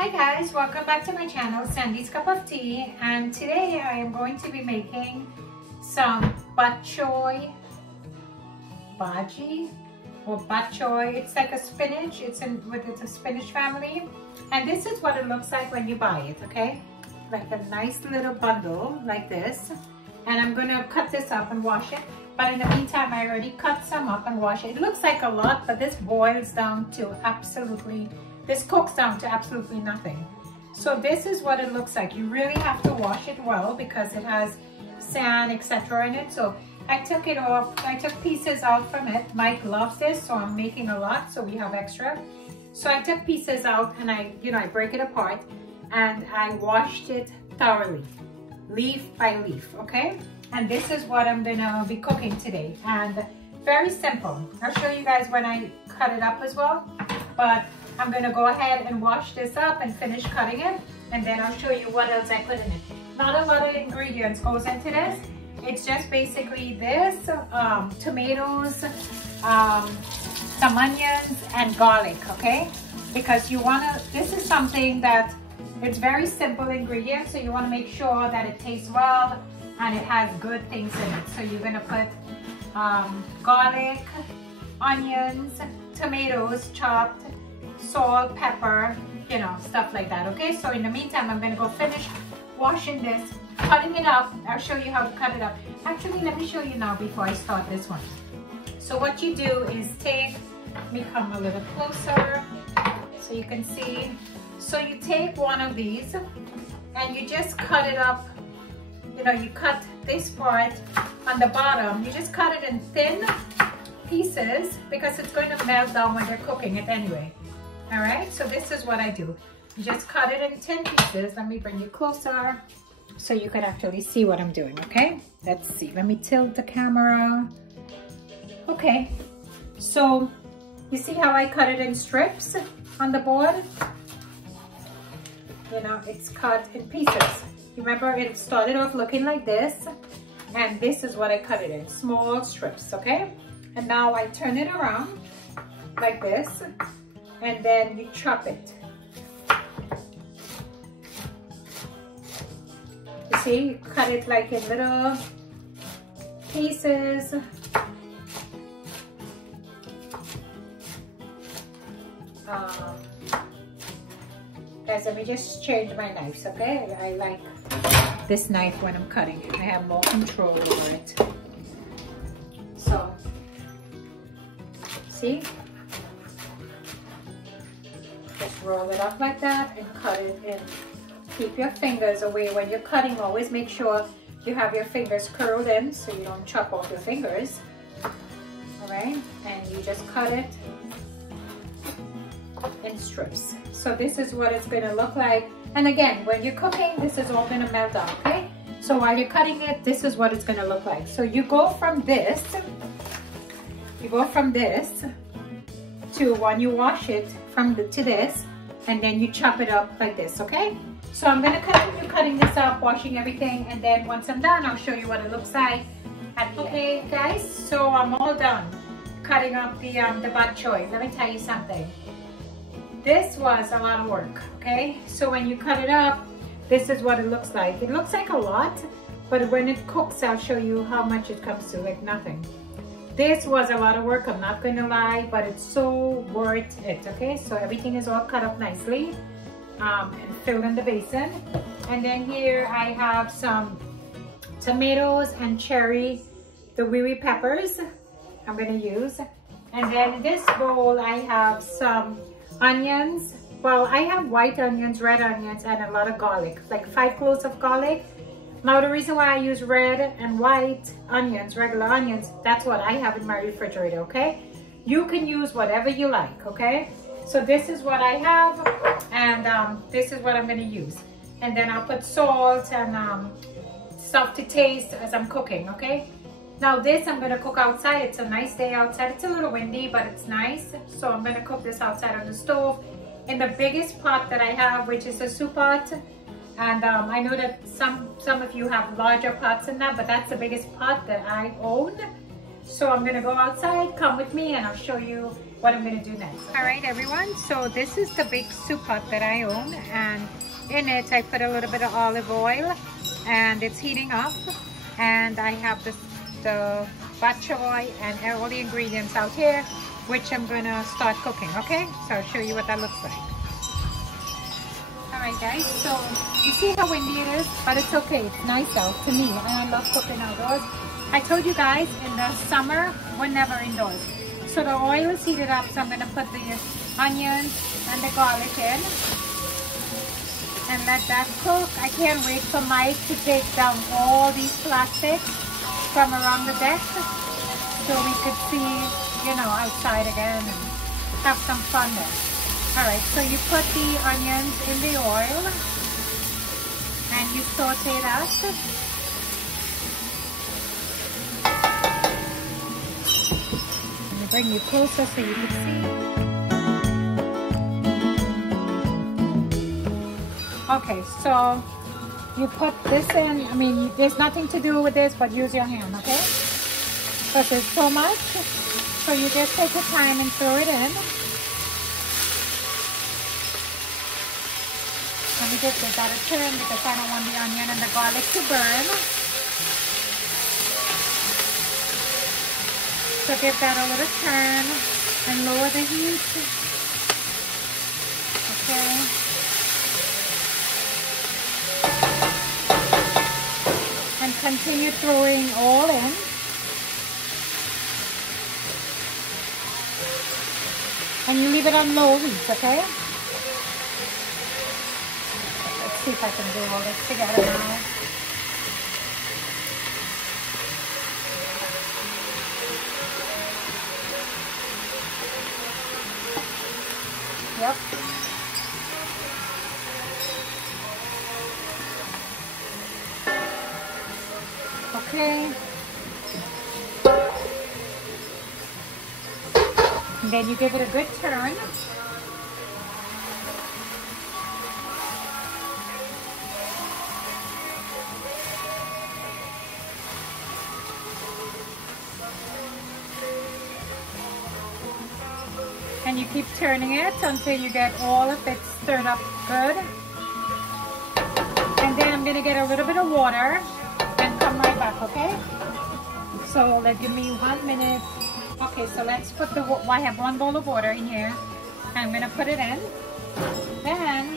Hi guys, welcome back to my channel, Sandy's Cup of Tea, and today I am going to be making some bok choy bhaji or bok choy. It's like a spinach, it's a spinach family, and this is what it looks like when you buy it, okay? Like a nice little bundle like this, and I'm gonna cut this up and wash it. But in the meantime, I already cut some up and wash it. It looks like a lot, but this boils down to this cooks down to absolutely nothing. So this is what it looks like. You really have to wash it well because it has sand, etc. in it. So I took it off, I took pieces out from it. Mike loves this, so I'm making a lot, so we have extra. So I took pieces out and I break it apart and I washed it thoroughly, leaf by leaf, okay? And this is what I'm gonna be cooking today. And very simple. I'll show you guys when I cut it up as well. But I'm gonna go ahead and wash this up and finish cutting it. And then I'll show you what else I put in it. Not a lot of ingredients goes into this. It's just basically this, tomatoes, some onions and garlic, okay? Because this is something that it's very simple ingredients. So you wanna make sure that it tastes well and it has good things in it. So you're gonna put garlic, onions, tomatoes chopped, salt, pepper, stuff like that, okay? So in the meantime, I'm gonna go finish washing this, cutting it up. I'll show you how to cut it up. Actually, let me show you now before I start this one. So what you do is let me come a little closer so you can see. So you take one of these and you just cut it up. You cut this part on the bottom, you just cut it in thin pieces because it's going to melt down when you're cooking it anyway. All right, so this is what I do. You just cut it in 10 pieces. Let me bring you closer so you can actually see what I'm doing, okay? Let's see, let me tilt the camera. Okay, so you see how I cut it in strips on the board? It's cut in pieces. Remember, it started off looking like this, and this is what I cut it in, small strips, okay? And now I turn it around like this, and then you chop it. You see, you cut it like in little pieces. Guys, let me just change my knives, okay? I like this knife when I'm cutting it. I have more control over it. So, see? Just roll it up like that and cut it in. Keep your fingers away when you're cutting. Always make sure you have your fingers curled in so you don't chop off your fingers. All right? And you just cut it in strips. So this is what it's going to look like. And again, when you're cooking, this is all going to melt down, okay? So while you're cutting it, this is what it's going to look like. So you go from this to when you wash it to this, and then you chop it up like this, okay? So I'm going to continue cutting this up, washing everything, and then once I'm done, I'll show you what it looks like at the end. Guys, so I'm all done cutting up the bok choy. Let me tell you something. This was a lot of work, okay? So when you cut it up, this is what it looks like. It looks like a lot, but when it cooks, I'll show you how much it comes to, like nothing. This was a lot of work, I'm not gonna lie, but it's so worth it, okay? So everything is all cut up nicely and filled in the basin. And then here I have some tomatoes and cherry, the wee peppers I'm gonna use. And then in this bowl, I have some onions. Well, I have white onions, red onions, and a lot of garlic, like 5 cloves of garlic. Now the reason why I use red and white onions, regular onions, that's what I have in my refrigerator, okay? You can use whatever you like, okay? So this is what I have, and this is what I'm gonna use. And then I'll put salt and stuff to taste as I'm cooking, okay? Now this I'm gonna cook outside. It's a nice day outside. It's a little windy, but it's nice. So I'm gonna cook this outside on the stove in the biggest pot that I have, which is a soup pot. And I know that some of you have larger pots than that, but that's the biggest pot that I own. So I'm gonna go outside, come with me, and I'll show you what I'm gonna do next. All right, everyone, so this is the big soup pot that I own, and in it I put a little bit of olive oil, and it's heating up, and I have the bok choy and all the ingredients out here, which I'm gonna start cooking, okay? So I'll show you what that looks like. All right, guys, so you see how windy it is, but it's okay, it's nice out to me, and I love cooking outdoors. I told you guys in the summer, we're never indoors. So the oil is heated up, so I'm gonna put the onions and the garlic in and let that cook. I can't wait for Mike to take down all these plastics from around the deck so we could see, you know, outside again and have some fun there. All right, so you put the onions in the oil and you saute that. Let me bring you closer so you can see. Okay, so you put this in. I mean, there's nothing to do with this, but use your hand, okay? Because there's so much. So you just take your time and throw it in. Let me just give that a turn because I don't want the onion and the garlic to burn. So give that a little turn and lower the heat. Okay. And continue throwing all in. And you leave it on low heat, okay? Let's see if I can do all this together now. Yep. Okay. And then you give it a good turn. And you keep turning it until you get all of it stirred up good. And then I'm gonna get a little bit of water and come right back, okay? So give me 1 minute. Okay, so let's put I have 1 bowl of water in here. I'm gonna put it in. Then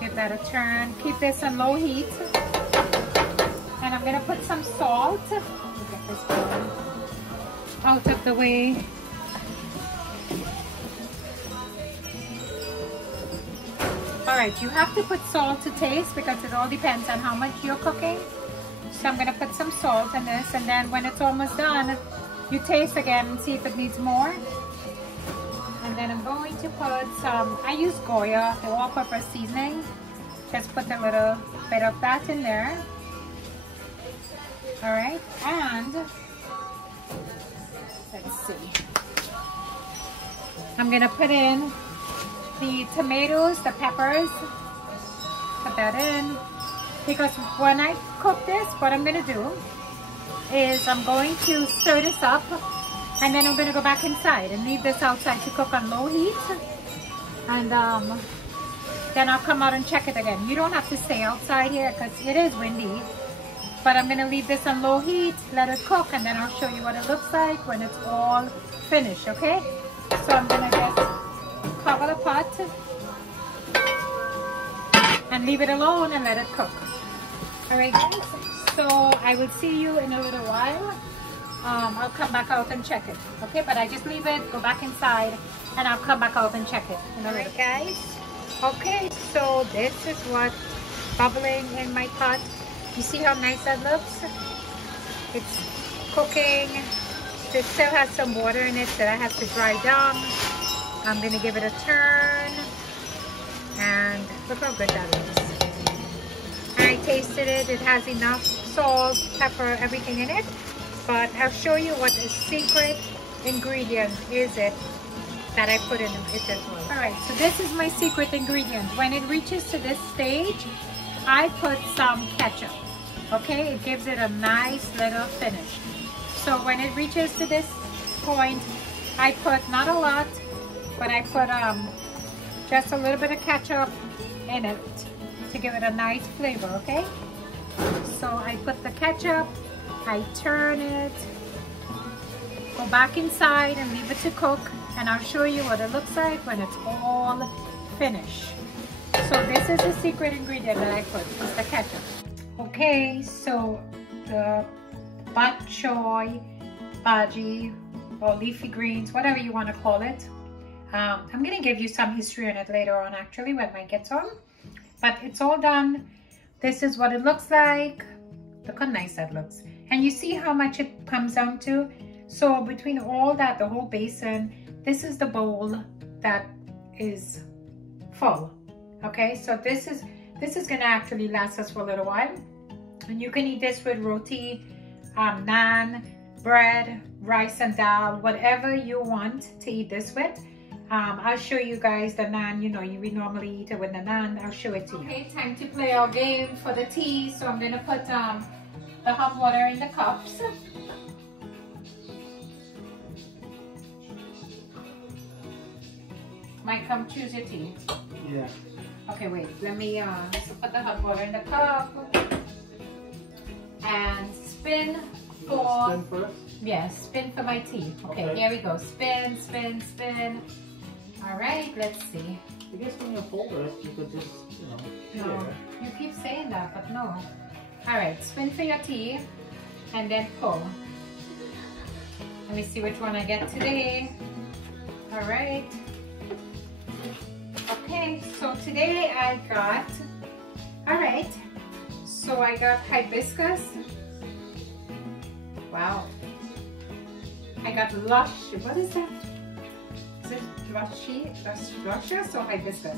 give that a turn. Keep this on low heat. And I'm gonna put some salt. Let me get this bowl out of the way. Alright, you have to put salt to taste because it all depends on how much you're cooking. So I'm going to put some salt in this, and then when it's almost done, you taste again and see if it needs more. And then I'm going to put some, I use Goya, the all-purpose seasoning. Just put a little bit of that in there. Alright, and let's see. I'm going to put in the tomatoes, the peppers, put that in, because when I cook this, what I'm going to do is I'm going to stir this up, and then I'm going to go back inside and leave this outside to cook on low heat, and then I'll come out and check it again. You don't have to stay outside here because it is windy, but I'm going to leave this on low heat, let it cook, and then I'll show you what it looks like when it's all finished, okay? So I'm going to just cover the pot and leave it alone and let it cook. Alright guys, so I will see you in a little while. I'll come back out and check it, okay? But I just leave it, go back inside, and I'll come back out and check it. Alright guys, okay, so this is what's bubbling in my pot. You see how nice that looks? It's cooking. It still has some water in it that I have to dry down. I'm going to give it a turn, and look how good that is. I tasted it. It has enough salt, pepper, everything in it, but I'll show you what the secret ingredient is it that I put in it as well. Alright, so this is my secret ingredient. When it reaches to this stage, I put some ketchup, okay? It gives it a nice little finish. So when it reaches to this point, I put not a lot, but I put just a little bit of ketchup in it to give it a nice flavor, okay? So I put the ketchup, I turn it, go back inside and leave it to cook, and I'll show you what it looks like when it's all finished. So this is the secret ingredient that I put, is the ketchup. Okay, so the bok choy, bhaji, or leafy greens, whatever you want to call it. I'm going to give you some history on it later on, actually, when Mike gets on. But it's all done. This is what it looks like. Look how nice that looks. And you see how much it comes down to? So between all that, the whole basin, this is the bowl that is full. Okay, so this is going to actually last us for a little while. And you can eat this with roti, naan, bread, rice and dal, whatever you want to eat this with. I'll show you guys the naan. You know, we normally eat it with the naan. I'll show it to you. Okay, time to play our game for the tea. So I'm going to put the hot water in the cups. Mike, come choose your tea. Yeah. Okay, wait. Let me so put the hot water in the cup. And spin for... Spin first? Yes, spin for my tea. Okay, here we go. Spin, spin, spin. All right, let's see. I guess when you fold it, you could just, you know... No, you keep saying that, but no. All right, spin for your tea and then pull. Let me see which one I get today. All right. Okay, so today I got, all right, so I got hibiscus. Wow. I got lush, what is that? Is it luscious or hibiscus?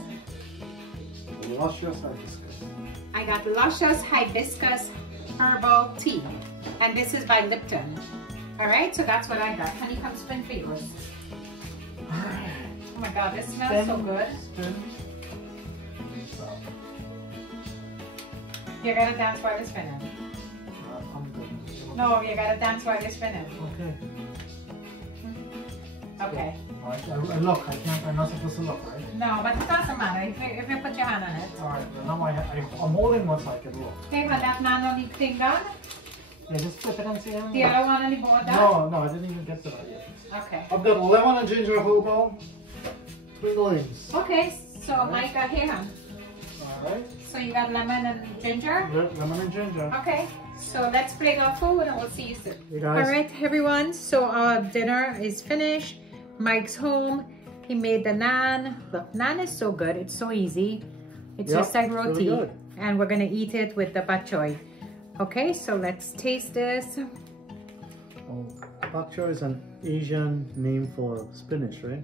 Luscious hibiscus. I got luscious hibiscus herbal tea. And this is by Lipton. All right, so that's what I got. Honey, come spin for yours. Oh my God, this smells so good. You gotta dance while you're spinning. No, you gotta dance while you're spinning. Okay. Okay. Alright, look, I'm not supposed to look, right? No, but it doesn't matter if you put your hand on it. Alright, well now I'm holding one so I can look. Okay, but that man on the thing done? Yeah, just flip it and see how. The other one on the board done? No, I didn't even get to that yet. Okay. I've got lemon and ginger hobo, twiddlings. Okay, so Mike got here. Alright. So you got lemon and ginger? Yep, lemon and ginger. Okay, so let's play our food and we'll see you soon. Hey guys. All right, everyone, so our dinner is finished. Mike's home. He made the naan. Look, naan is so good. It's so easy. It's just like roti. Really good. And we're going to eat it with the bok choy. Okay, so let's taste this. Oh, bok choy is an Asian name for spinach, right?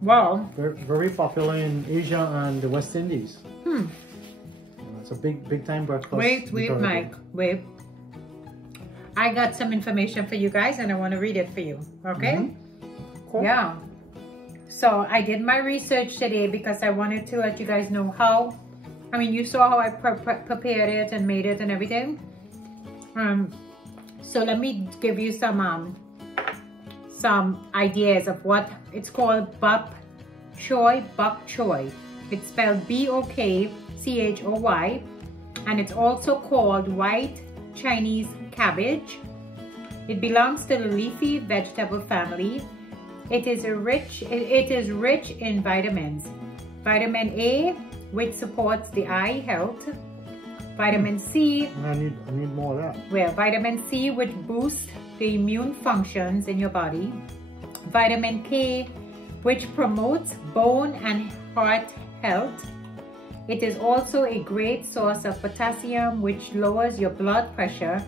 Well. Very popular in Asia and the West Indies. It's a big time breakfast. Wait, Mike, wait. I got some information for you guys and I want to read it for you, okay? Cool. Yeah. So I did my research today because I wanted to let you guys know how, I mean, you saw how I prepared it and made it and everything. So let me give you some ideas of what it's called. Bok choy. It's spelled B-O-K-C-H-O-Y, and it's also called white Chinese cabbage. It belongs to the leafy vegetable family. It is rich in vitamins. Vitamin A, which supports the eye health. Vitamin C. I need more of that. Well, vitamin C, which boosts the immune functions in your body. Vitamin K, which promotes bone and heart health. It is also a great source of potassium, which lowers your blood pressure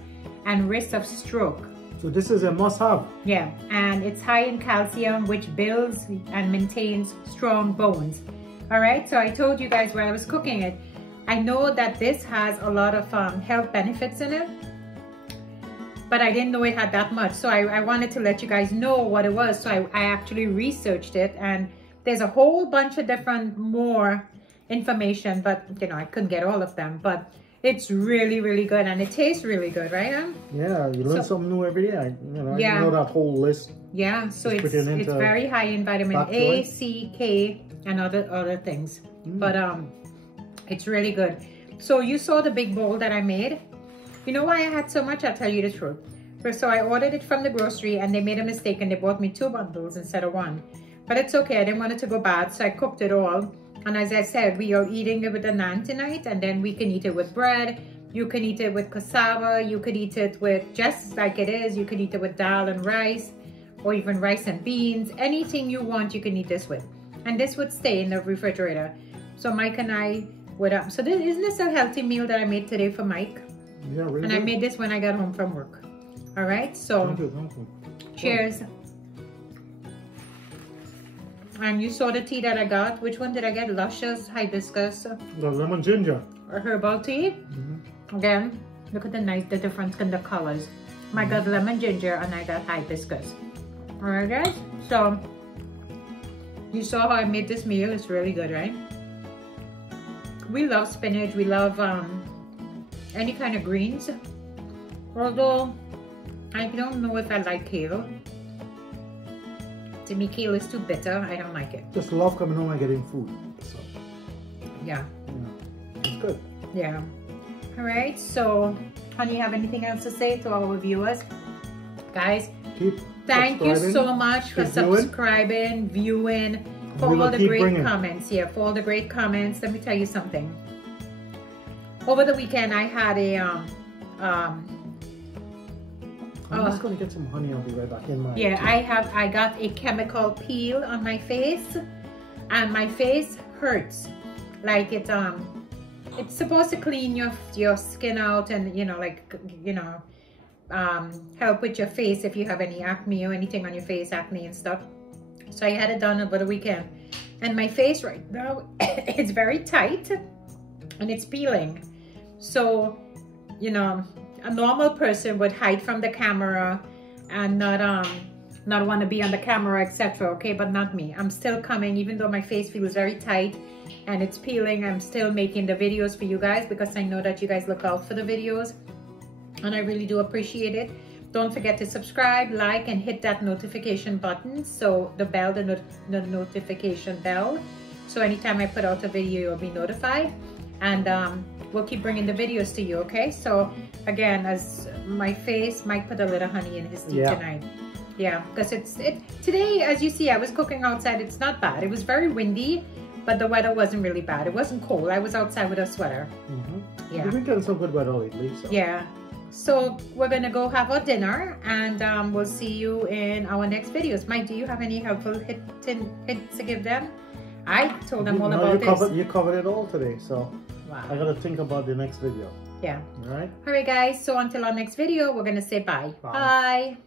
and risk of stroke. So this is a must-have. Yeah, and it's high in calcium, which builds and maintains strong bones. All right, so I told you guys while I was cooking it, I know that this has a lot of health benefits in it, but I didn't know it had that much. So I wanted to let you guys know what it was. So I actually researched it, and there's a whole bunch of different more information, but you know, I couldn't get all of them. But It's really, really good, and it tastes really good, right? Yeah, you learn something new every day. I know that whole list. Yeah, so it's very high in vitamin A, C, K, and other things. But it's really good. So you saw the big bowl that I made. You know why I had so much? I'll tell you the truth. So I ordered it from the grocery, and they made a mistake, and they bought me 2 bundles instead of 1. But it's okay. I didn't want it to go bad, so I cooked it all. And as I said, we are eating it with a naan tonight, and then we can eat it with bread. You can eat it with cassava. You could eat it with just like it is. You could eat it with dal and rice, or even rice and beans. Anything you want, you can eat this with. And this would stay in the refrigerator. So Mike and I would, so isn't this a healthy meal that I made today for Mike? Yeah, really. And I made this when I got home from work. All right, so thank you. Cheers. And you saw the tea that I got. Which one did I get? Luscious hibiscus. The lemon ginger. Or herbal tea. Again, look at the difference in the colors. I got lemon ginger and I got hibiscus. Alright guys, so you saw how I made this meal. It's really good, right? We love spinach. We love any kind of greens. Although I don't know if I like kale. To me, kale is too bitter. I don't like it. Just love coming home and getting food. So, yeah. It's good. Yeah. All right. So, honey, you have anything else to say to our viewers? Guys, thank you so much for subscribing, viewing, for all the great comments. Yeah, for all the great comments. Let me tell you something. Over the weekend, I had a I'm just gonna get some honey. I'll be right back in my. Yeah, I got a chemical peel on my face, and my face hurts. Like it's supposed to clean your skin out, and help with your face if you have any acne or anything on your face, acne and stuff. So I had it done over the weekend, and my face right now it's very tight and it's peeling. So a normal person would hide from the camera and not want to be on the camera, etc. Okay, but not me. I'm still coming, even though my face feels very tight and it's peeling. I'm still making the videos for you guys because I know that you guys look out for the videos, and I really do appreciate it. Don't forget to subscribe, like, and hit that notification button, so the bell, the notification bell, so anytime I put out a video, you'll be notified. And we'll keep bringing the videos to you, okay? So again, as my face, Mike put a little honey in his tea tonight. Yeah, because today, as you see, I was cooking outside. It's not bad. It was very windy, but the weather wasn't really bad. It wasn't cold. I was outside with a sweater. Yeah. We've been some good weather lately. So. Yeah. So we're gonna go have our dinner, and we'll see you in our next videos. Mike, do you have any helpful hints to give them? I told them all about this. You covered it all today, so wow. I gotta think about the next video. Yeah. All right. All right, guys. So until our next video, we're gonna say bye. Bye. Bye.